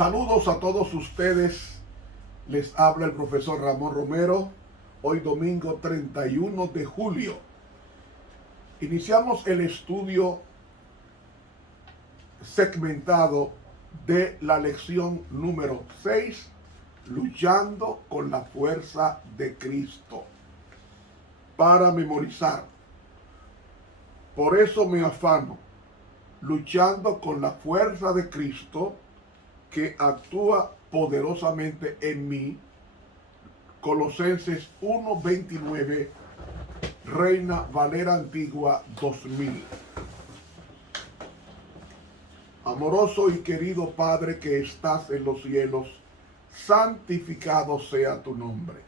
Saludos a todos ustedes. Les habla el profesor Ramón Romero. Hoy domingo 31 de julio. Iniciamos el estudio segmentado de la lección número 6, luchando con la fuerza de Cristo. Para memorizar. Por eso me afano, luchando con la fuerza de Cristo que actúa poderosamente en mí. Colosenses 1:29, Reina Valera Antigua 2000. Amoroso y querido Padre que estás en los cielos, santificado sea tu nombre.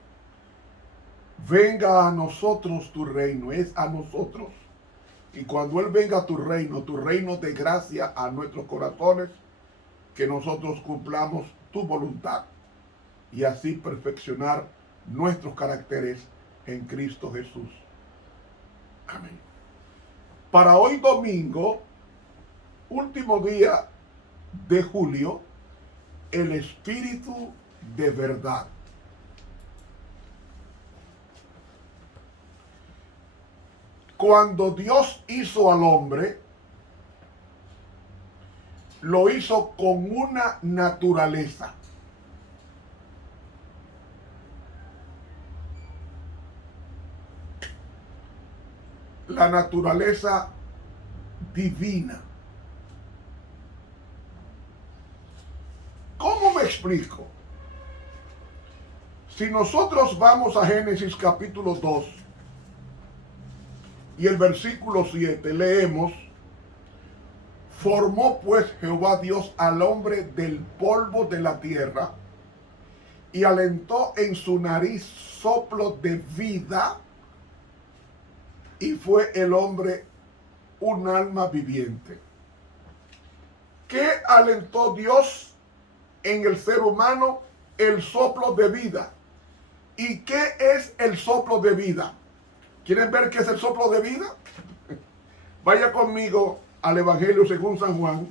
Venga a nosotros tu reino, es a nosotros. Y cuando Él venga a tu reino de gracia a nuestros corazones, que nosotros cumplamos tu voluntad y así perfeccionar nuestros caracteres en Cristo Jesús. Amén. Para hoy domingo, último día de julio, el Espíritu de verdad. Cuando Dios hizo al hombre, lo hizo con una naturaleza. La naturaleza divina. ¿Cómo me explico? Si nosotros vamos a Génesis capítulo 2 y el versículo 7, leemos: formó pues Jehová Dios al hombre del polvo de la tierra y alentó en su nariz soplo de vida, y fue el hombre un alma viviente. ¿Qué alentó Dios en el ser humano? El soplo de vida. ¿Y qué es el soplo de vida? ¿Quieren ver qué es el soplo de vida? Vaya conmigo al Evangelio según San Juan,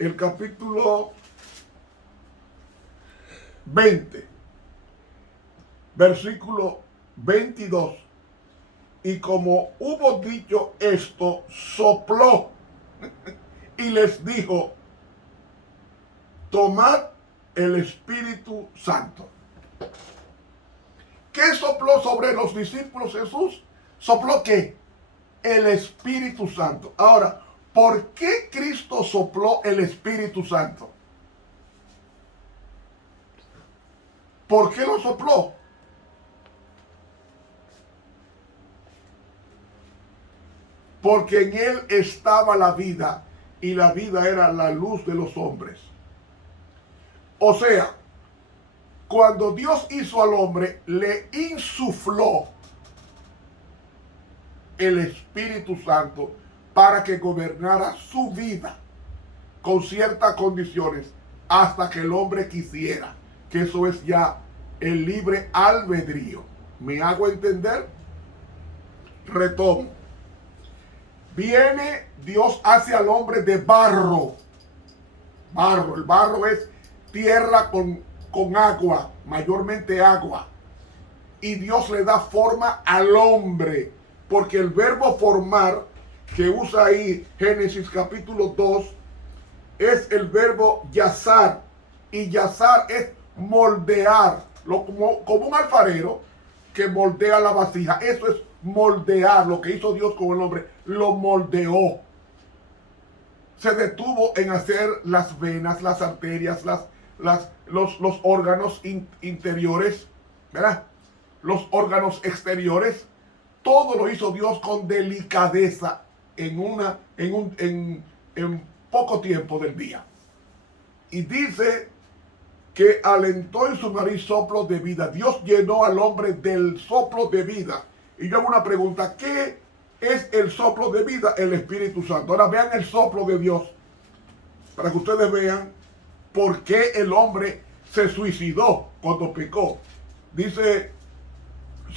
el capítulo 20, versículo 22. Y como hubo dicho esto, sopló y les dijo: tomad el Espíritu Santo. ¿Qué sopló sobre los discípulos Jesús? ¿Sopló qué? El Espíritu Santo. Ahora, ¿por qué Cristo sopló el Espíritu Santo? ¿Por qué lo sopló? Porque en Él estaba la vida, y la vida era la luz de los hombres. O sea, cuando Dios hizo al hombre, le insufló el Espíritu Santo para que gobernara su vida con ciertas condiciones hasta que el hombre quisiera, que eso es ya el libre albedrío. ¿Me hago entender? Retomo. Viene Dios hacia el hombre de barro. Barro, el barro es tierra con agua, mayormente agua. Y Dios le da forma al hombre, porque el verbo formar que usa ahí Génesis capítulo 2 es el verbo yazar. Y yazar es moldear, como un alfarero que moldea la vasija. Eso es moldear. Lo que hizo Dios con el hombre, lo moldeó. Se detuvo en hacer las venas, las arterias, los órganos interiores, ¿verdad? Los órganos exteriores. Todo lo hizo Dios con delicadeza en poco tiempo del día. Y dice que alentó en su nariz soplo de vida. Dios llenó al hombre del soplo de vida. Y yo hago una pregunta: ¿qué es el soplo de vida? El Espíritu Santo. Ahora vean el soplo de Dios, para que ustedes vean por qué el hombre se suicidó cuando pecó. Dice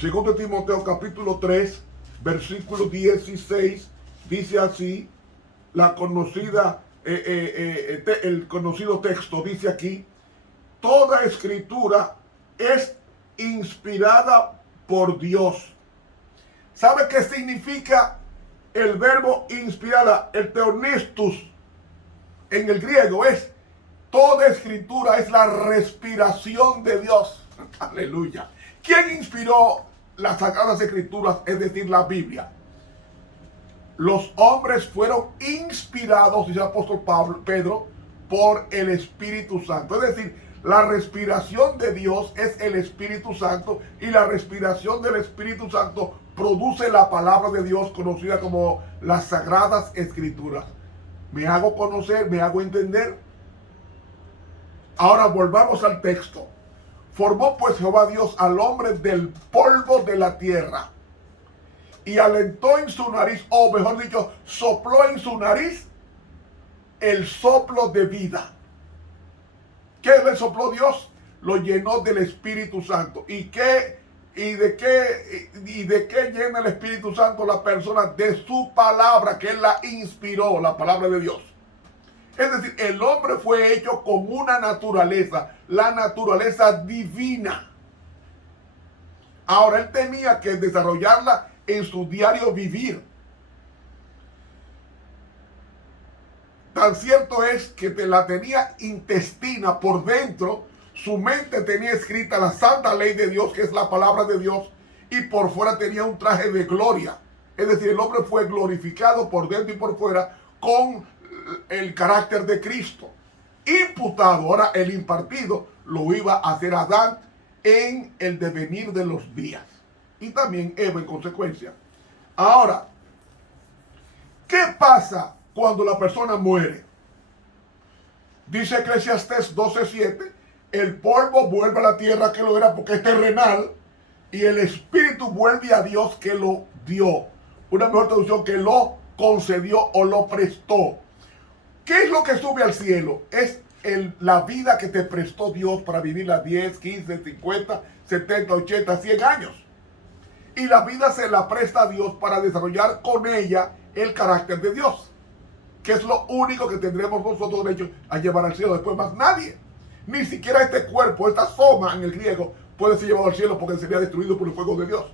2 Timoteo capítulo 3, versículo 16, dice así, la conocida el conocido texto dice aquí, toda escritura es inspirada por Dios. ¿Sabe qué significa el verbo inspirada? El theopneustos en el griego es, toda escritura es la respiración de Dios. Aleluya. ¿Quién inspiró las Sagradas Escrituras, es decir, la Biblia? Los hombres fueron inspirados, dice el apóstol Pedro, por el Espíritu Santo. Es decir, la respiración de Dios es el Espíritu Santo, y la respiración del Espíritu Santo produce la palabra de Dios, conocida como las Sagradas Escrituras. ¿Me hago conocer? ¿Me hago entender? Ahora volvamos al texto. Formó pues Jehová Dios al hombre del polvo de la tierra, y alentó en su nariz, o mejor dicho, sopló en su nariz el soplo de vida. ¿Qué le sopló Dios? Lo llenó del Espíritu Santo. ¿Y de qué llena el Espíritu Santo la persona? De su palabra, que él la inspiró, la palabra de Dios. Es decir, el hombre fue hecho con una naturaleza, la naturaleza divina. Ahora, él tenía que desarrollarla en su diario vivir. Tan cierto es que la tenía intestina por dentro, su mente tenía escrita la santa ley de Dios, que es la palabra de Dios, y por fuera tenía un traje de gloria. Es decir, el hombre fue glorificado por dentro y por fuera con el carácter de Cristo. Imputado, ahora el impartido lo iba a hacer Adán en el devenir de los días, y también Eva en consecuencia. Ahora, ¿qué pasa cuando la persona muere? Dice Eclesiastés 12:7, el polvo vuelve a la tierra que lo era, porque es terrenal, y el espíritu vuelve a Dios que lo dio. Una mejor traducción, que lo concedió o lo prestó. ¿Qué es lo que sube al cielo? Es la vida que te prestó Dios para vivir las 10, 15, 50, 70, 80, 100 años. Y la vida se la presta a Dios para desarrollar con ella el carácter de Dios, que es lo único que tendremos nosotros derecho a llevar al cielo. Después más nadie. Ni siquiera este cuerpo, esta soma en el griego, puede ser llevado al cielo, porque sería destruido por el fuego de Dios.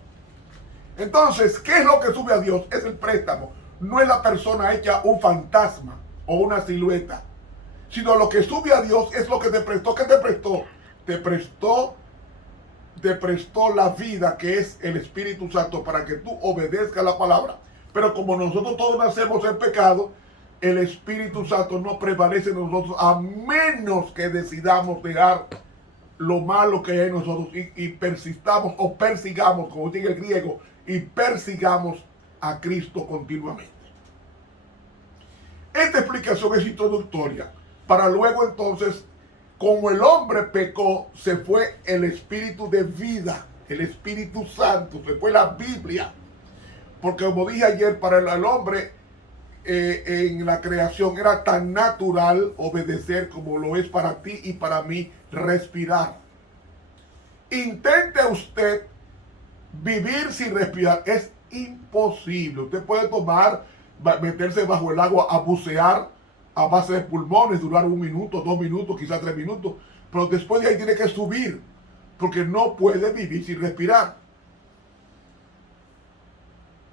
Entonces, ¿qué es lo que sube a Dios? Es el préstamo. No es la persona hecha un fantasma o una silueta, sino lo que sube a Dios es lo que te prestó. ¿Qué te prestó? Te prestó la vida, que es el Espíritu Santo, para que tú obedezcas la palabra. Pero como nosotros todos nacemos en pecado, el Espíritu Santo no prevalece en nosotros, a menos que decidamos dejar lo malo que hay en nosotros y persistamos o persigamos, como dice el griego, y persigamos a Cristo continuamente. Esta explicación es introductoria, para luego entonces, como el hombre pecó, se fue el espíritu de vida, el Espíritu Santo, se fue la Biblia. Porque como dije ayer, para el hombre en la creación era tan natural obedecer como lo es para ti y para mí respirar. Intente usted vivir sin respirar, es imposible. Usted puede meterse bajo el agua a bucear a base de pulmones, durar 1 minuto, 2 minutos, quizás 3 minutos, pero después de ahí tiene que subir, porque no puede vivir sin respirar.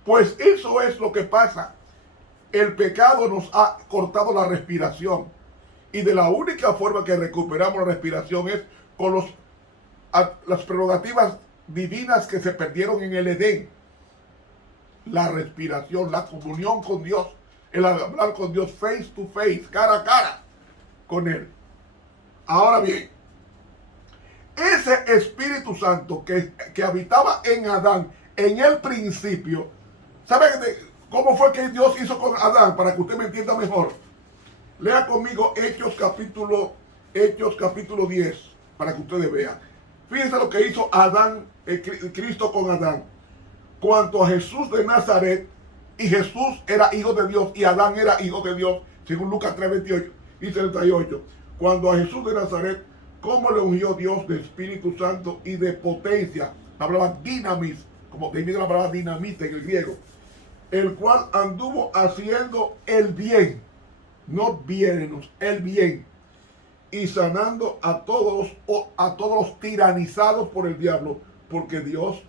Pues eso es lo que pasa. El pecado nos ha cortado la respiración, y de la única forma que recuperamos la respiración es con las prerrogativas divinas que se perdieron en el Edén. La respiración, la comunión con Dios, el hablar con Dios face to face, cara a cara con Él. Ahora bien, ese Espíritu Santo que habitaba en Adán en el principio, ¿sabe cómo fue que Dios hizo con Adán? Para que usted me entienda mejor. Lea conmigo Hechos capítulo 10, para que ustedes vean. Fíjense lo que hizo Cristo con Adán. Cuanto a Jesús de Nazaret, y Jesús era hijo de Dios y Adán era hijo de Dios, según Lucas 3:28 y 38. Cuando a Jesús de Nazaret, ¿cómo le ungió Dios de Espíritu Santo y de potencia? La palabra dinamis, como te viene la palabra dinamita en el griego, el cual anduvo haciendo el bien. nos viénenos el bien y sanando a todos los tiranizados por el diablo, porque Dios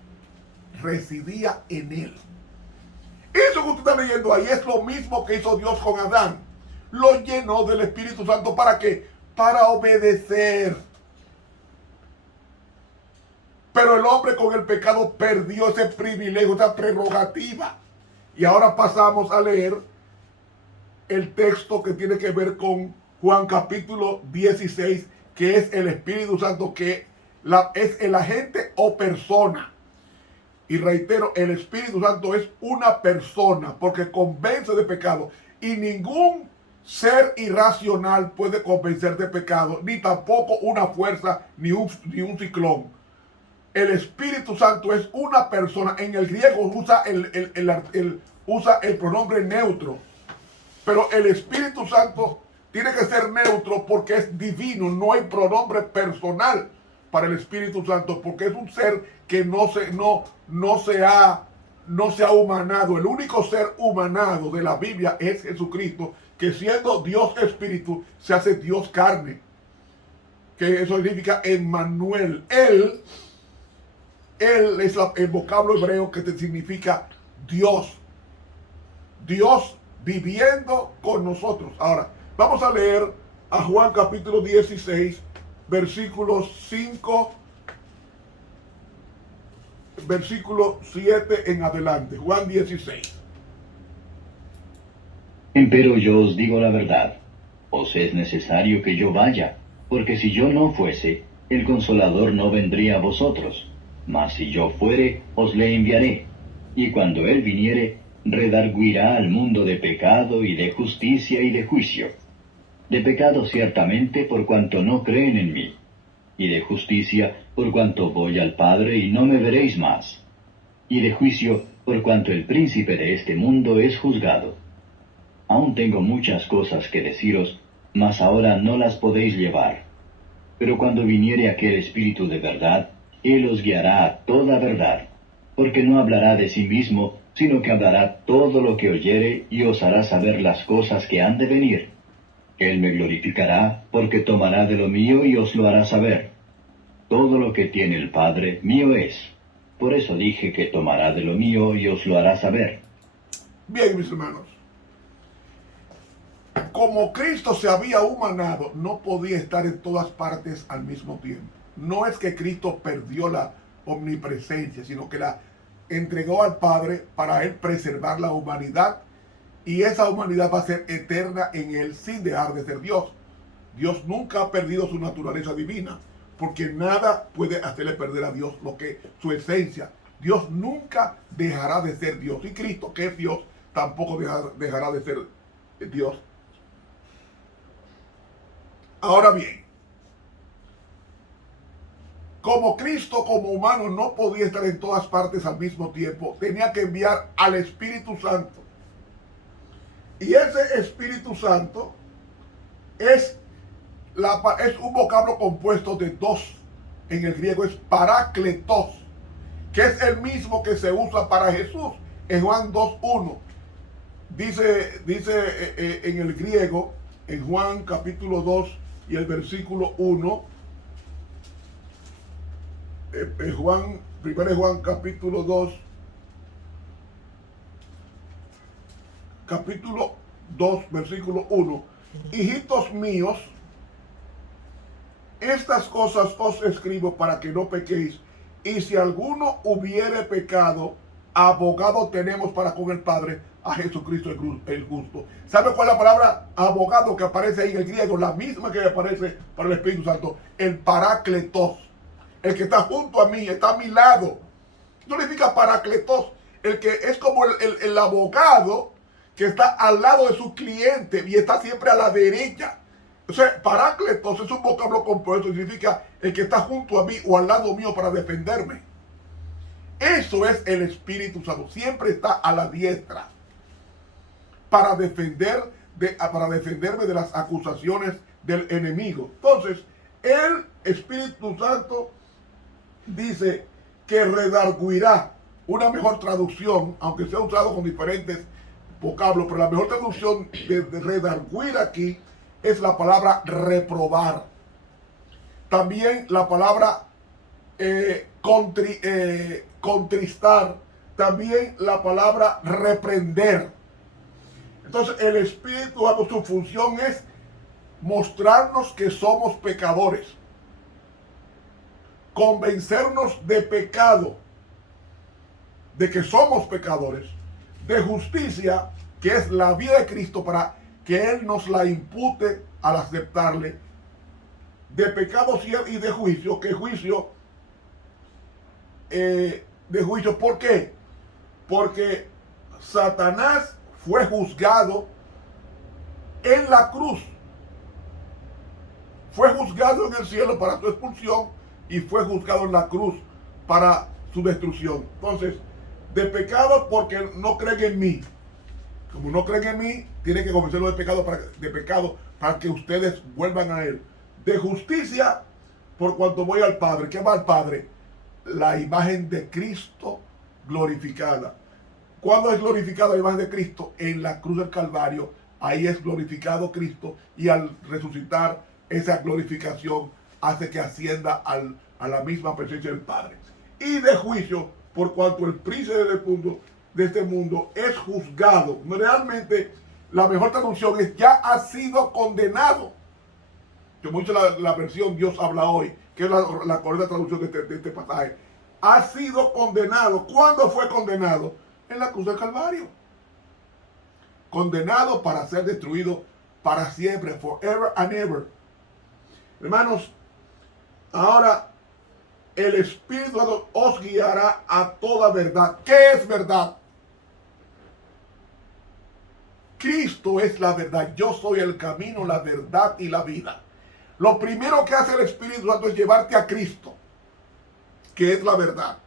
residía en él. Eso que usted está leyendo ahí es lo mismo que hizo Dios con Adán. Lo llenó del Espíritu Santo. ¿Para qué? Para obedecer. Pero el hombre con el pecado perdió ese privilegio, esa prerrogativa. Y ahora pasamos a leer el texto que tiene que ver con Juan capítulo 16, que es el Espíritu Santo, que es el agente o persona. Y reitero, el Espíritu Santo es una persona porque convence de pecado. Y ningún ser irracional puede convencer de pecado, ni tampoco una fuerza, ni un ciclón. El Espíritu Santo es una persona. En el griego usa el pronombre neutro. Pero el Espíritu Santo tiene que ser neutro porque es divino. No hay pronombre personal para el Espíritu Santo porque es un ser que no se ha humanado. El único ser humanado de la Biblia es Jesucristo, que siendo Dios Espíritu se hace Dios carne. Que eso significa Emmanuel. Él es el vocablo hebreo que te significa Dios. Dios viviendo con nosotros. Ahora, vamos a leer a Juan capítulo 16, versículos 5, versículo 7 en adelante. Juan 16. Empero yo os digo la verdad. Os es necesario que yo vaya, porque si yo no fuese, el Consolador no vendría a vosotros. Mas si yo fuere, os le enviaré. Y cuando él viniere, redarguirá al mundo de pecado y de justicia y de juicio. De pecado ciertamente por cuanto no creen en mí, y de justicia por cuanto voy al Padre y no me veréis más, y de juicio por cuanto el príncipe de este mundo es juzgado. Aún tengo muchas cosas que deciros, mas ahora no las podéis llevar. Pero cuando viniere aquel Espíritu de verdad, él os guiará a toda verdad, porque no hablará de sí mismo, sino que hablará todo lo que oyere y os hará saber las cosas que han de venir. Él me glorificará, porque tomará de lo mío y os lo hará saber. Todo lo que tiene el Padre, mío es. Por eso dije que tomará de lo mío y os lo hará saber. Bien, mis hermanos. Como Cristo se había humanado, no podía estar en todas partes al mismo tiempo. No es que Cristo perdió la omnipresencia, sino que la entregó al Padre para él preservar la humanidad, y esa humanidad va a ser eterna en él sin dejar de ser Dios. Dios nunca ha perdido su naturaleza divina, porque nada puede hacerle perder a Dios su esencia. Dios nunca dejará de ser Dios, y Cristo, que es Dios, tampoco dejará de ser Dios. Ahora bien, como Cristo como humano no podía estar en todas partes al mismo tiempo, tenía que enviar al Espíritu Santo. Y ese Espíritu Santo es un vocablo compuesto de dos. En el griego es parácletos, que es el mismo que se usa para Jesús en Juan 2:1. Dice en el griego, en Juan capítulo 2 y el versículo 1, Juan capítulo 2, versículo 1. Hijitos míos, estas cosas os escribo para que no pequéis. Y si alguno hubiere pecado, abogado tenemos para con el Padre, a Jesucristo el justo. ¿Sabe cuál es la palabra abogado que aparece ahí en el griego? La misma que aparece para el Espíritu Santo, el parácletos. El que está junto a mí, está a mi lado. Eso significa parácletos, el que es como el abogado que está al lado de su cliente y está siempre a la derecha. O sea, parácletos es un vocablo compuesto, significa el que está junto a mí o al lado mío para defenderme. Eso es el Espíritu Santo, siempre está a la diestra para defenderme de las acusaciones del enemigo. Entonces, el Espíritu Santo dice que redarguirá, una mejor traducción, aunque sea usado con diferentes vocablo, pero la mejor traducción de redarguir aquí es la palabra reprobar. También la palabra contristar. También la palabra reprender. Entonces el Espíritu Santo, su función es mostrarnos que somos pecadores, convencernos de pecado, de que somos pecadores, de justicia, que es la vida de Cristo, para que Él nos la impute al aceptarle, de pecado y de juicio, que juicio, ¿por qué? Porque Satanás fue juzgado en la cruz. Fue juzgado en el cielo para su expulsión y fue juzgado en la cruz para su destrucción. Entonces, de pecado porque no creen en mí. Como no creen en mí, tienen que convencerlo de pecado para que ustedes vuelvan a Él. De justicia, por cuanto voy al Padre. ¿Qué va al Padre? La imagen de Cristo glorificada. ¿Cuándo es glorificada la imagen de Cristo? En la cruz del Calvario. Ahí es glorificado Cristo, y al resucitar, esa glorificación hace que ascienda a la misma presencia del Padre. Y de juicio, por cuanto el príncipe de este mundo es juzgado. Realmente, la mejor traducción es: ya ha sido condenado. Yo mucho la versión Dios habla hoy, que es la correcta traducción de este pasaje. Ha sido condenado. ¿Cuándo fue condenado? En la cruz del Calvario. Condenado para ser destruido para siempre, forever and ever. Hermanos, ahora el Espíritu os guiará a toda verdad. ¿Qué es verdad? Cristo es la verdad. Yo soy el camino, la verdad y la vida. Lo primero que hace el Espíritu Santo es llevarte a Cristo, que es la verdad.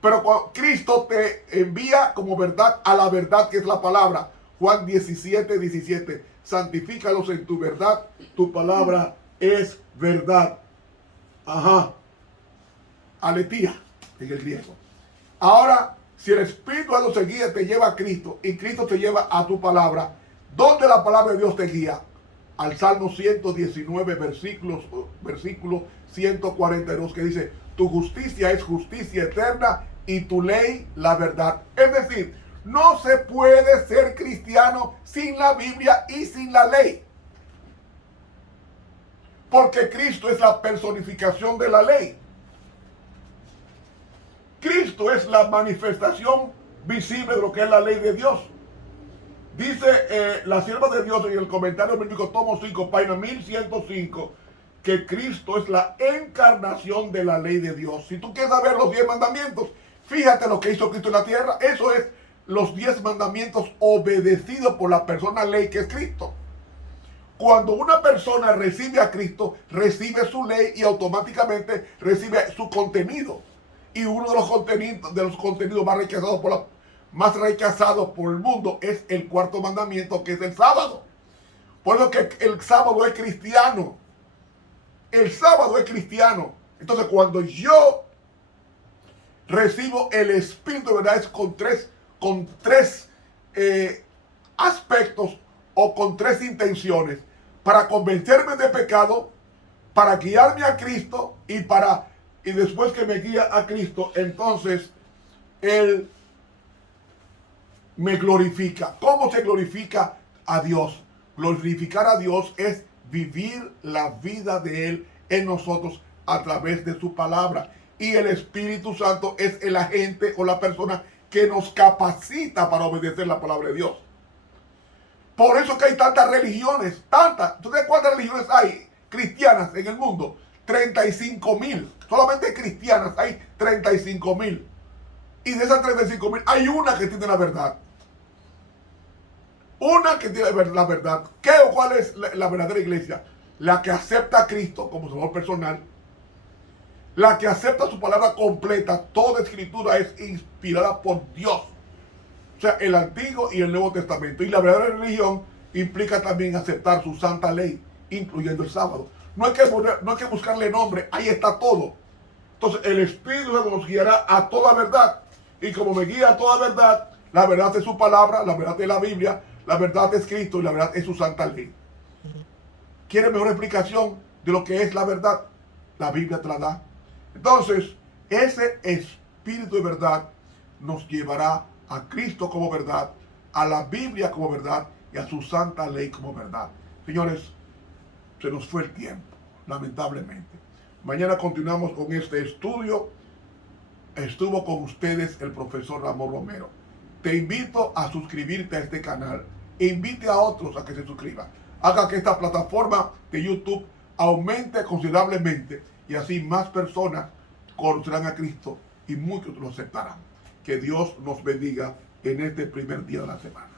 Pero cuando Cristo te envía como verdad a la verdad, que es la palabra. Juan 17:17. Santifícalos en tu verdad. Tu palabra es verdad. Ajá. Aletia, en el griego. Ahora, si el Espíritu Santo te guía, te lleva a Cristo, y Cristo te lleva a tu palabra, ¿dónde la palabra de Dios te guía? Al Salmo 119, versículo 142, que dice: tu justicia es justicia eterna y tu ley la verdad. Es decir, no se puede ser cristiano sin la Biblia y sin la ley. Porque Cristo es la personificación de la ley. Cristo es la manifestación visible de lo que es la ley de Dios. Dice la sierva de Dios en el comentario bíblico, tomo 5, página 1105, que Cristo es la encarnación de la ley de Dios. Si tú quieres saber los 10 mandamientos, fíjate lo que hizo Cristo en la tierra. Eso es los 10 mandamientos obedecidos por la persona ley que es Cristo. Cuando una persona recibe a Cristo, recibe su ley y automáticamente recibe su contenido. Y uno de los contenidos más rechazados por el mundo es el cuarto mandamiento, que es el sábado. Por eso que el sábado es cristiano. El sábado es cristiano. Entonces, cuando yo recibo el Espíritu de verdad, es con tres aspectos o con 3 intenciones: para convencerme de pecado, para guiarme a Cristo y después que me guía a Cristo, entonces Él me glorifica. ¿Cómo se glorifica a Dios? Glorificar a Dios es vivir la vida de Él en nosotros a través de su palabra. Y el Espíritu Santo es el agente o la persona que nos capacita para obedecer la palabra de Dios. Por eso que hay tantas religiones, tantas. ¿Tú sabes cuántas religiones hay cristianas en el mundo? 35,000. Solamente cristianas hay 35,000. Y de esas 35,000 hay una que tiene la verdad. Una que tiene la verdad. ¿Qué o cuál es la verdadera iglesia? La que acepta a Cristo como Salvador personal. La que acepta su palabra completa. Toda escritura es inspirada por Dios. O sea, el Antiguo y el Nuevo Testamento. Y la verdadera religión implica también aceptar su santa ley, incluyendo el sábado. No hay que buscarle nombre, ahí está todo. Entonces el Espíritu nos guiará a toda verdad. Y como me guía a toda verdad, La verdad es su palabra, la verdad es la Biblia, la verdad es Cristo y la verdad es su santa ley. ¿Quiere mejor explicación de lo que es la verdad? La Biblia te la da. Entonces, ese espíritu de verdad nos llevará a Cristo como verdad, a la Biblia como verdad y a su santa ley como verdad. Señores, se nos fue el tiempo, lamentablemente. Mañana continuamos con este estudio. Estuvo con ustedes el profesor Ramón Romero. Te invito a suscribirte a este canal. Invite a otros a que se suscriban. Haga que esta plataforma de YouTube aumente considerablemente y así más personas conocerán a Cristo y muchos lo aceptarán. Que Dios nos bendiga en este primer día de la semana.